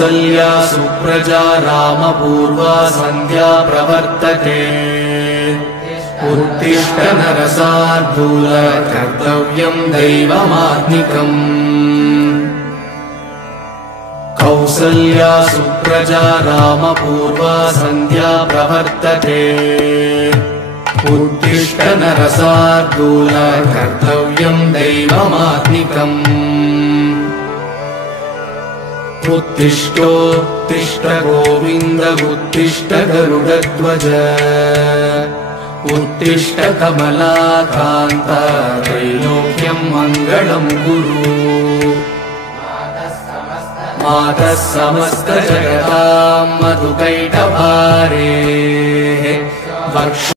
कौसल्या सुप्रजा रामपूर्वा सन्ध्या प्रवर्तते उत्तिष्ठ नरशार्दूल कर्तव्यम् दैवमात्मिकम् कौसल्या सुप्रजा रामपूर्वा सन्ध्या प्रवर्तते उत्तिष्ठ नरशार्दूल कर्तव्यम् दैवमात्मिकम् उत्तिष्ठोत्तिष्ठ गोविन्द उत्तिष्ठ गरुडध्वज उत्तिष्ठ कमलाकान्त त्रैलोक्यम् मङ्गलम् कुरु मातः समस्त जगताम् मधुकैटभारे